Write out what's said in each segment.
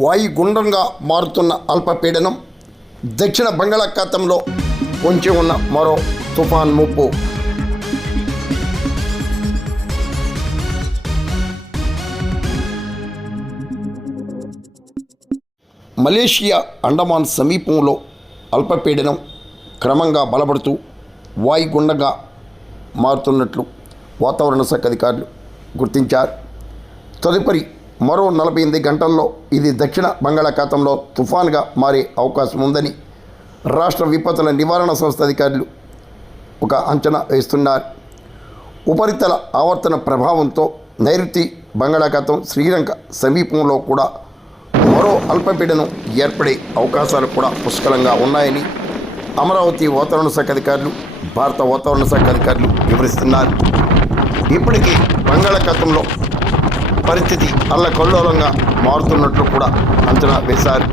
వాయుగుండంగా మారుతున్న అల్పపీడనం దక్షిణ బంగాళాఖాతంలో పొంచి ఉన్న మరో తుఫాన్ ముప్పు. మలేషియా అండమాన్ సమీపంలో అల్పపీడనం క్రమంగా బలపడుతూ వాయుగుండంగా మారుతున్నట్లు వాతావరణ శాఖ అధికారులు గుర్తించారు. తదుపరి మరో 48 గంటల్లో ఇది దక్షిణ బంగాళాఖాతంలో తుఫాన్గా మారే అవకాశం ఉందని రాష్ట్ర విపత్తుల నివారణ సంస్థ అధికారులు ఒక అంచనా వేస్తున్నారు. ఉపరితల ఆవర్తన ప్రభావంతో నైరుతి బంగాళాఖాతం శ్రీలంక సమీపంలో కూడా మరో అల్పపీడనం ఏర్పడే అవకాశాలు కూడా పుష్కలంగా ఉన్నాయని అమరావతి వాతావరణ శాఖ అధికారులు, భారత వాతావరణ శాఖ అధికారులు వివరిస్తున్నారు. ఇప్పటికీ బంగాళాఖాతంలో పరిస్థితి అల్లకల్లోలంగా మారుతున్నట్లు కూడా అంచనా వేశారు.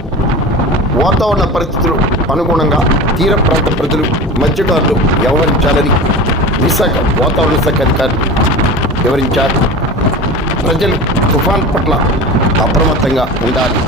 వాతావరణ పరిస్థితులు అనుగుణంగా తీర ప్రాంత ప్రజలు, మత్స్యకారులు వ్యవహరించాలని విశాఖ వాతావరణ శాఖ అధికారులు వివరించారు. ప్రజలు తుఫాన్ పట్ల అప్రమత్తంగా ఉండాలి.